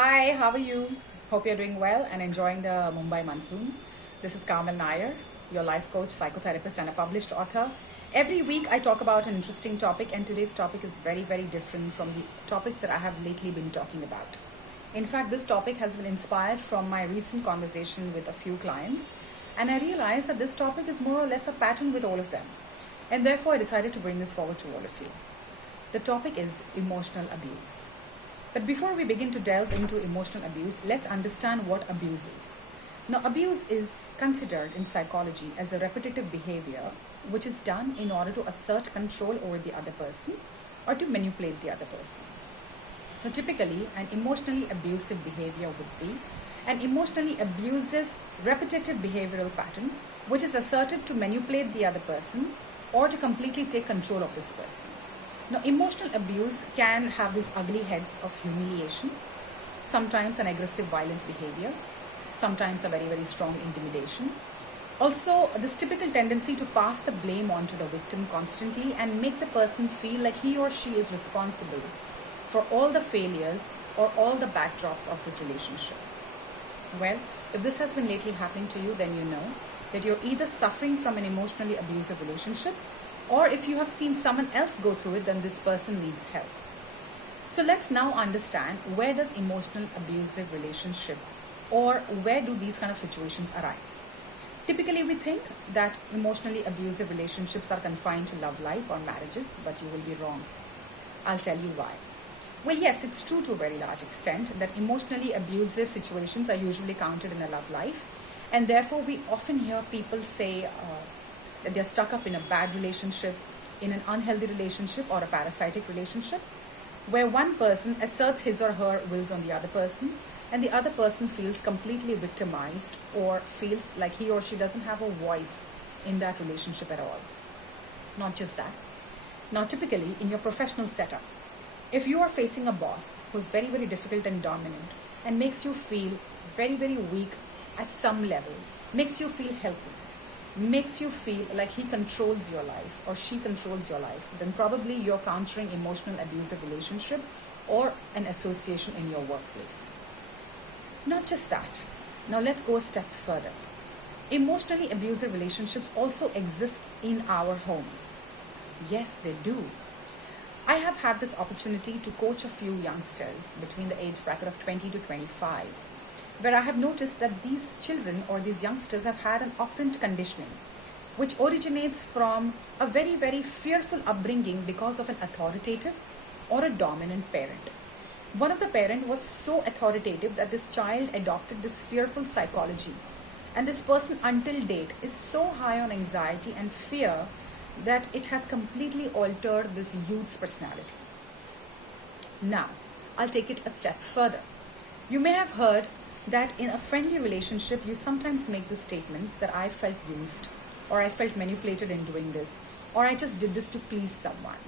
Hi, how are you? Hope you're doing well and enjoying the Mumbai monsoon. This is Kamal Nair, your life coach, psychotherapist, and a published author. Every week I talk about an interesting topic, and today's topic is very, very different from the topics that I have lately been talking about. In fact, this topic has been inspired from my recent conversation with a few clients, and I realized that this topic is more or less a pattern with all of them. And therefore, I decided to bring this forward to all of you. The topic is emotional abuse. But before we begin to delve into emotional abuse, let's understand what abuse is. Now, abuse is considered in psychology as a repetitive behavior which is done in order to assert control over the other person or to manipulate the other person. So, typically, an emotionally abusive behavior would be an emotionally abusive, repetitive behavioral pattern which is asserted to manipulate the other person or to completely take control of this person. Now, emotional abuse can have these ugly heads of humiliation, sometimes an aggressive, violent behavior, sometimes a very, very strong intimidation. Also, this typical tendency to pass the blame onto the victim constantly and make the person feel like he or she is responsible for all the failures or all the backdrops of this relationship. Well, if this has been lately happening to you, then you know that you're either suffering from an emotionally abusive relationship, or if you have seen someone else go through it, then this person needs help. So let's now understand, where does emotional abusive relationship or where do these kind of situations arise? Typically, we think that emotionally abusive relationships are confined to love life or marriages, but you will be wrong. I'll tell you why. Well, yes, it's true to a very large extent that emotionally abusive situations are usually counted in a love life, and therefore we often hear people say that they're stuck up in a bad relationship, in an unhealthy relationship, or a parasitic relationship, where one person asserts his or her wills on the other person, and the other person feels completely victimized or feels like he or she doesn't have a voice in that relationship at all. Not just that. Now, typically, in your professional setup, if you are facing a boss who's very, very difficult and dominant and makes you feel very, very weak at some level, makes you feel helpless, makes you feel like he controls your life or she controls your life, then probably you're countering emotional abusive relationship or an association in your workplace. Not just that. Now let's go a step further. Emotionally abusive relationships also exist in our homes. Yes, they do. I have had this opportunity to coach a few youngsters between the age bracket of 20 to 25, where I have noticed that these children or these youngsters have had an operant conditioning, which originates from a very, very fearful upbringing because of an authoritative or a dominant parent. One of the parents was so authoritative that this child adopted this fearful psychology, and this person until date is so high on anxiety and fear that it has completely altered this youth's personality. Now, I'll take it a step further. You may have heard that in a friendly relationship, you sometimes make the statements that I felt used, or I felt manipulated in doing this, or I just did this to please someone.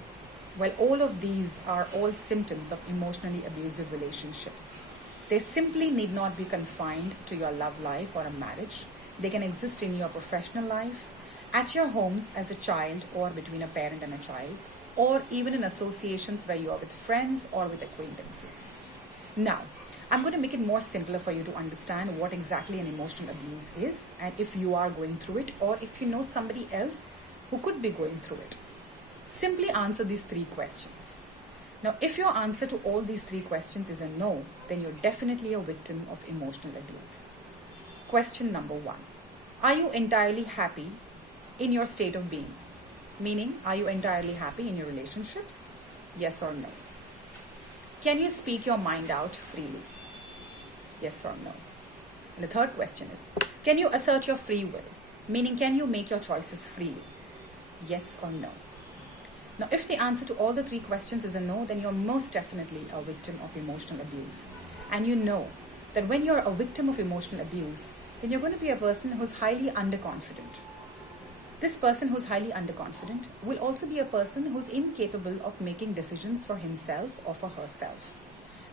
Well, all of these are all symptoms of emotionally abusive relationships. They simply need not be confined to your love life or a marriage. They can exist in your professional life, at your homes as a child, or between a parent and a child, or even in associations where you are with friends or with acquaintances. Now, I'm going to make it more simpler for you to understand what exactly an emotional abuse is, and if you are going through it, or if you know somebody else who could be going through it. Simply answer these three questions. Now, if your answer to all these three questions is a no, then you're definitely a victim of emotional abuse. Question number one. Are you entirely happy in your state of being? Meaning, are you entirely happy in your relationships? Yes or no? Can you speak your mind out freely? Yes or no? And the third question is, can you assert your free will? Meaning, can you make your choices freely? Yes or no? Now, if the answer to all the three questions is a no, then you're most definitely a victim of emotional abuse. And you know that when you're a victim of emotional abuse, then you're going to be a person who's highly underconfident. This person who's highly underconfident will also be a person who's incapable of making decisions for himself or for herself.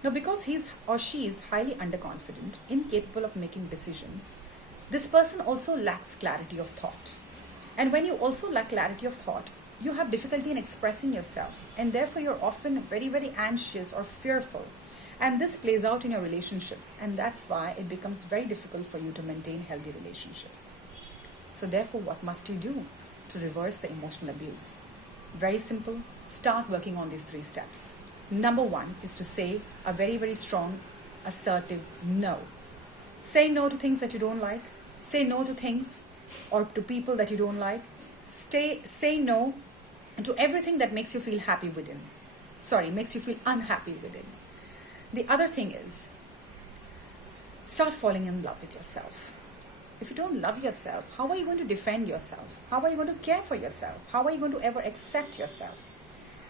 Now, because he's or she is highly underconfident, incapable of making decisions, this person also lacks clarity of thought. And when you also lack clarity of thought, you have difficulty in expressing yourself, and therefore you're often very, very anxious or fearful. And this plays out in your relationships, and that's why it becomes very difficult for you to maintain healthy relationships. So therefore, what must you do to reverse the emotional abuse? Very simple. Start working on these 3 steps. Number 1 is to say a very, very strong, assertive no. Say no to things that you don't like. Say no to things or to people that you don't like. Say no to everything that makes you feel happy within. Makes you feel unhappy within. The other thing is, start falling in love with yourself. If you don't love yourself, how are you going to defend yourself? How are you going to care for yourself? How are you going to ever accept yourself?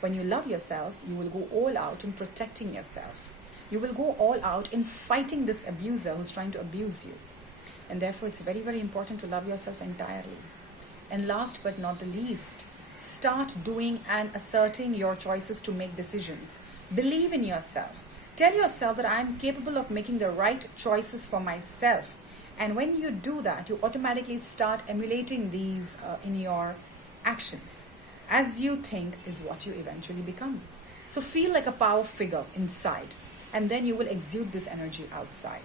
When you love yourself, you will go all out in protecting yourself. You will go all out in fighting this abuser who's trying to abuse you. And therefore, it's very, very important to love yourself entirely. And last but not the least, start doing and asserting your choices to make decisions. Believe in yourself. Tell yourself that I am capable of making the right choices for myself. And when you do that, you automatically start emulating these in your actions. As you think is what you eventually become. So feel like a power figure inside, and then you will exude this energy outside.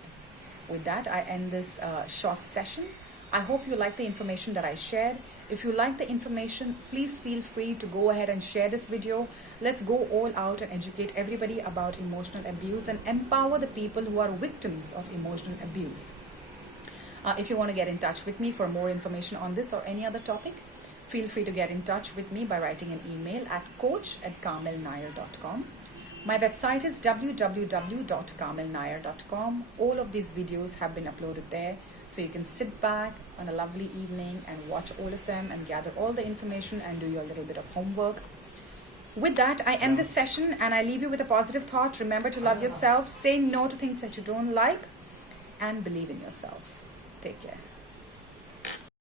With that, I end this short session. I hope you like the information that I shared. If you like the information, please feel free to go ahead and share this video. Let's go all out and educate everybody about emotional abuse and empower the people who are victims of emotional abuse. If you want to get in touch with me for more information on this or any other topic, feel free to get in touch with me by writing an email at coach@carmelnair.com. My website is www.carmelnair.com. All of these videos have been uploaded there, so you can sit back on a lovely evening and watch all of them and gather all the information and do your little bit of homework. With that, I end this session and I leave you with a positive thought. Remember to love yourself, say no to things that you don't like, and believe in yourself. Take care.